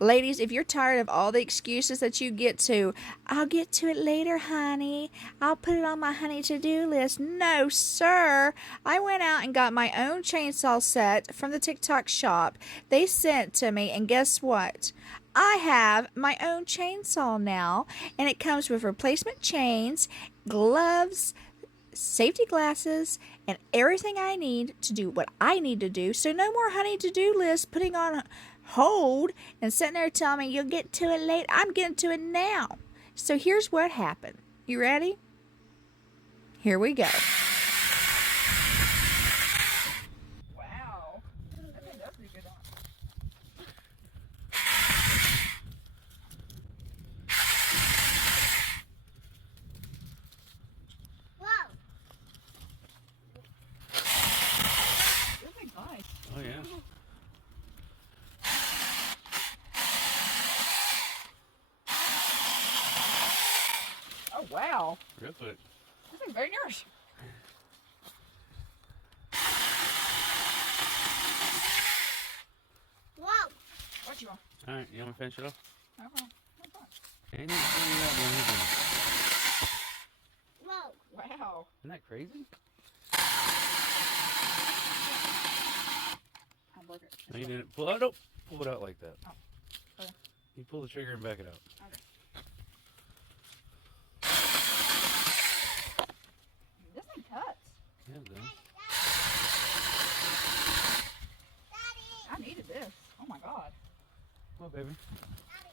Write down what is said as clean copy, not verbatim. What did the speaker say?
Ladies, if you're tired of all the excuses that you get to, I'll get to it later, honey. I'll put it on my honey to-do list. No, sir. I went out and got my own chainsaw set from the TikTok shop. They sent it to me, and guess what? I have my own chainsaw now, and it comes with replacement chains, gloves, safety glasses, and everything I need to do what I need to do. So no more honey to-do list putting on hold and sitting there telling me you'll get to it later. I'm getting to it now. So here's what happened. You ready? Here we go. Wow. I think that's pretty good. Whoa. This thing's nice. Oh yeah. Oh wow. Real quick. This thing's very nourishing. Whoa. What you want? All right, you want to finish it off? Okay. Ain't it clean up when you Whoa. Wow. Isn't that crazy? I'll work it. No, you didn't. Pull it out. Pull it out like that. Oh, okay. You pull the trigger and back it out. Okay. This thing cuts. Yeah, it does. Daddy. I needed this. Oh my god. Come on, baby. Daddy.